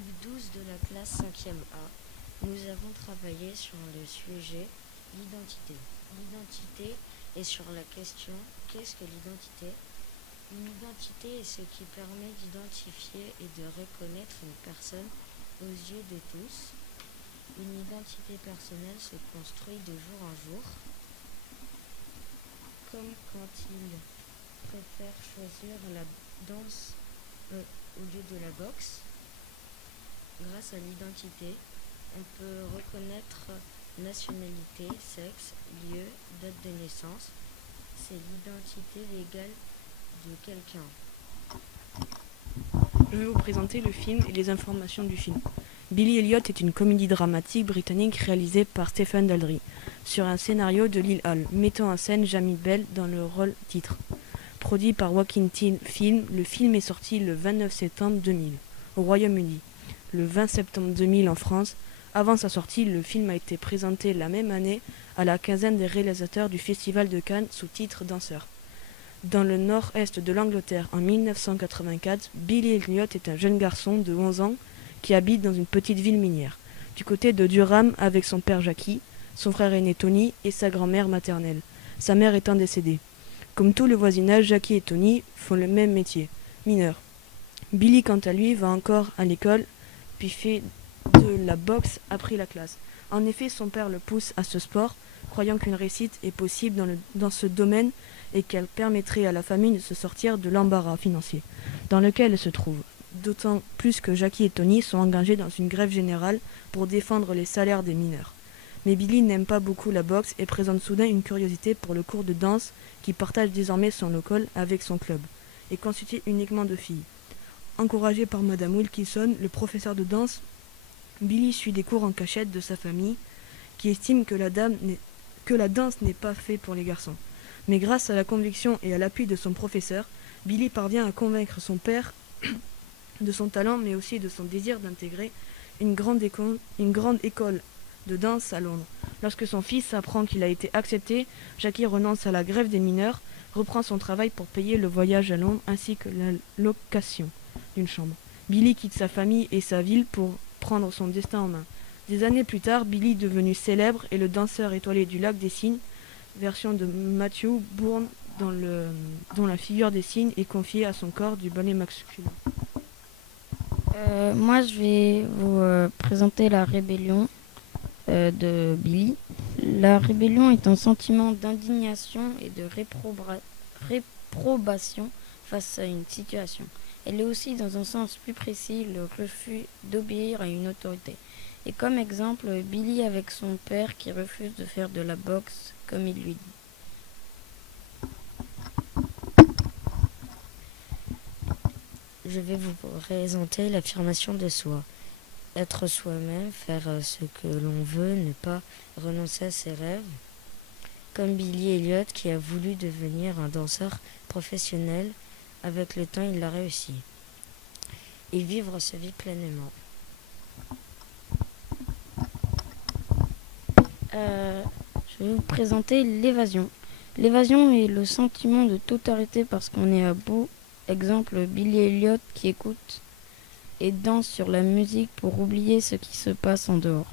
groupe 12 de la classe 5e A, nous avons travaillé sur le sujet l'identité. L'identité est sur la question qu'est-ce que l'identité? Une identité est ce qui permet d'identifier et de reconnaître une personne aux yeux de tous. Une identité personnelle se construit de jour en jour, comme quand il préfère choisir la danse au lieu de la boxe. Grâce à l'identité, on peut reconnaître nationalité, sexe, lieu, date de naissance. C'est l'identité légale de quelqu'un. Je vais vous présenter le film et les informations du film. Billy Elliot est une comédie dramatique britannique réalisée par Stephen Daldry, sur un scénario de Lyle Hall, mettant en scène Jamie Bell dans le rôle titre. Produit par Walking Film, le film est sorti le 29 septembre 2000 au Royaume-Uni, le 20 septembre 2000 en France. Avant sa sortie, le film a été présenté la même année à la quinzaine des réalisateurs du Festival de Cannes sous titre Danseur. Dans le nord-est de l'Angleterre en 1984, Billy Elliot est un jeune garçon de 11 ans qui habite dans une petite ville minière, du côté de Durham avec son père Jackie, son frère aîné Tony et sa grand-mère maternelle, sa mère étant décédée. Comme tout le voisinage, Jackie et Tony font le même métier, mineur. Billy, quant à lui, va encore à l'école, puis fait de la boxe après la classe. En effet, son père le pousse à ce sport, croyant qu'une réussite est possible dans ce domaine et qu'elle permettrait à la famille de se sortir de l'embarras financier dans lequel elle se trouve. D'autant plus que Jackie et Tony sont engagés dans une grève générale pour défendre les salaires des mineurs. Mais Billy n'aime pas beaucoup la boxe et présente soudain une curiosité pour le cours de danse qui partage désormais son local avec son club, et constitué uniquement de filles. Encouragé par Madame Wilkinson, le professeur de danse, Billy suit des cours en cachette de sa famille, qui estime que la danse n'est pas faite pour les garçons. Mais grâce à la conviction et à l'appui de son professeur, Billy parvient à convaincre son père de son talent, mais aussi de son désir d'intégrer une grande école de danse à Londres. Lorsque son fils apprend qu'il a été accepté, Jackie renonce à la grève des mineurs, reprend son travail pour payer le voyage à Londres ainsi que la location d'une chambre. Billy quitte sa famille et sa ville pour prendre son destin en main. Des années plus tard, Billy, devenu célèbre, est le danseur étoilé du Lac des Cygnes, version de Matthew Bourne dont la figure des cygnes est confiée à son corps du ballet masculin. Moi, je vais vous présenter la rébellion de Billy. La rébellion est un sentiment d'indignation et de réprobation face à une situation. Elle est aussi, dans un sens plus précis, le refus d'obéir à une autorité. Et comme exemple, Billy avec son père qui refuse de faire de la boxe comme il lui dit. Je vais vous présenter l'affirmation de soi. Être soi-même, faire ce que l'on veut, ne pas renoncer à ses rêves. Comme Billy Elliot qui a voulu devenir un danseur professionnel, avec le temps il l'a réussi. Et vivre sa vie pleinement. Je vais vous présenter l'évasion. L'évasion est le sentiment de totalité parce qu'on est à bout. Exemple, Billy Elliot qui écoute et danse sur la musique pour oublier ce qui se passe en dehors.